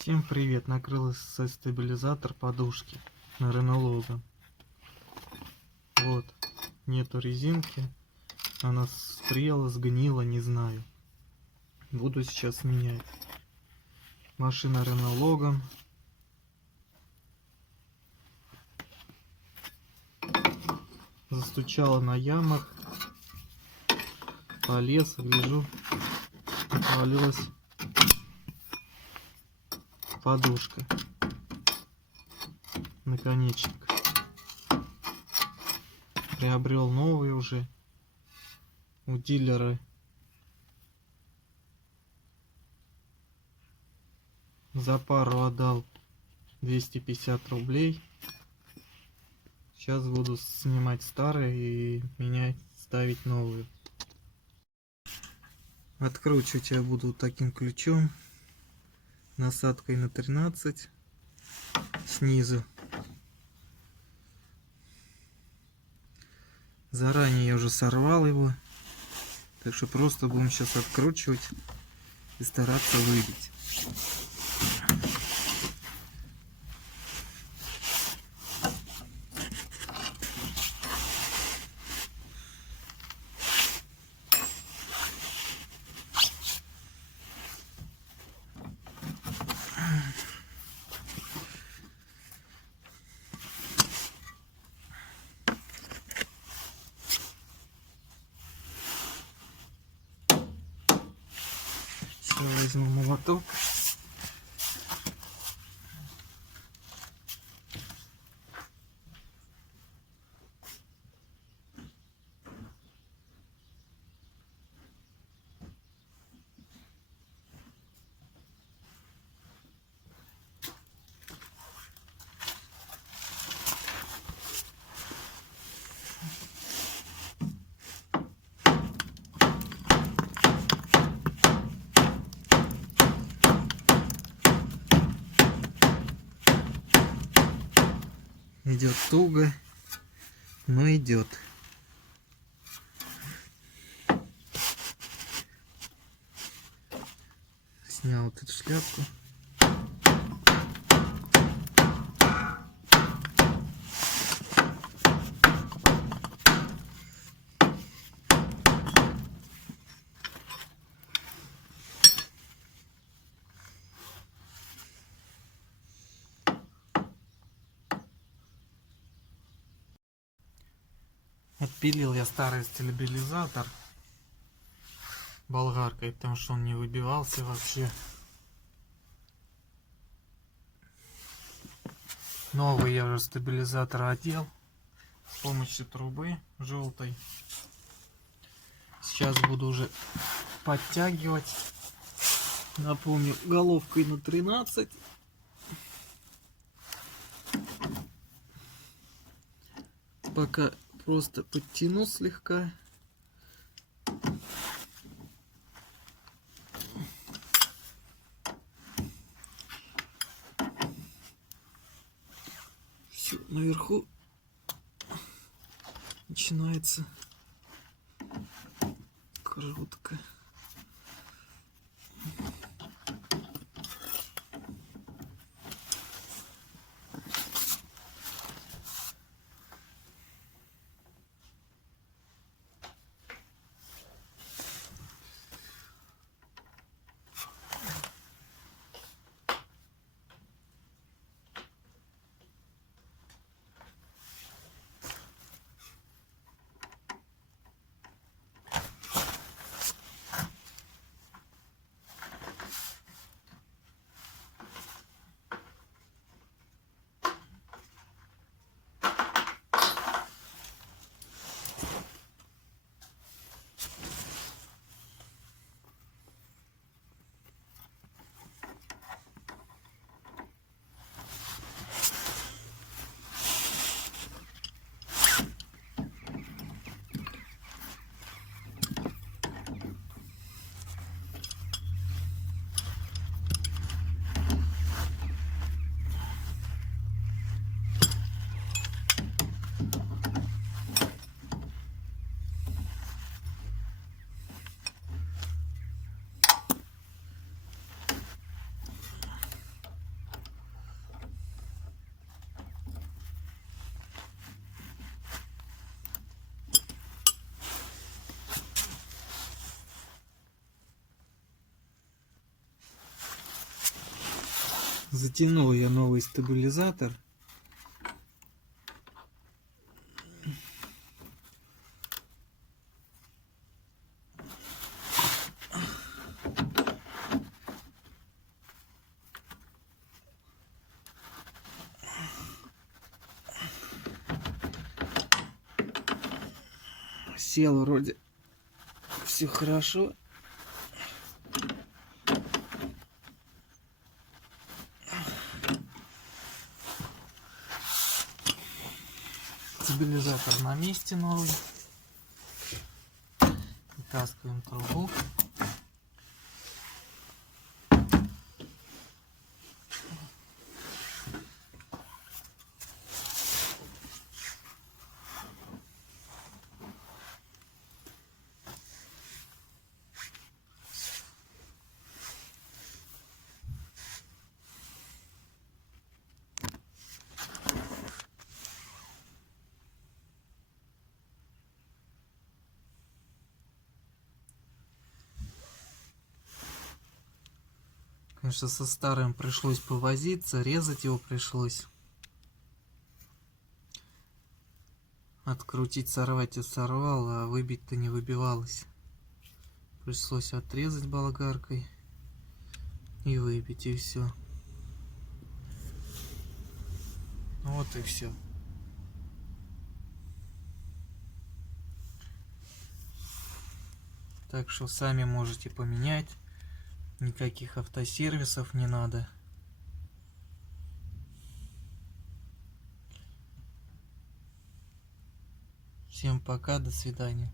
Всем привет! Накрылся стабилизатор подушки на Renault Logan. Вот, нету резинки, она спрела, сгнила, не знаю. Буду сейчас менять. Машина Renault Logan. Застучала на ямах, полез, гляжу, отвалилась подушка, наконечник. Приобрел новый уже у дилера. За пару отдал 250 рублей. Сейчас буду снимать старые и менять, ставить новые. Откручивать я буду таким ключом, насадкой на 13 снизу. Заранее я уже сорвал его, так что просто будем сейчас откручивать и стараться выбить. Сейчас возьму молоток. Идет туго, но идет. Снял вот эту шляпку. Отпилил я старый стабилизатор болгаркой, потому что он не выбивался вообще. Новый я уже стабилизатор одел с помощью трубы желтой. Сейчас буду уже подтягивать. Напомню, головкой на 13. Пока просто подтяну слегка. Все, наверху начинается крутка. Затянул я новый стабилизатор. Сел вроде все хорошо. Стабилизатор на месте новый. Вытаскиваем трубу. Конечно, со старым пришлось повозиться, резать его пришлось. Открутить, сорвать и сорвал, а выбить-то не выбивалось. Пришлось отрезать болгаркой и выбить, и все. Вот и все. Так что сами можете поменять. Никаких автосервисов не надо. Всем пока, до свидания.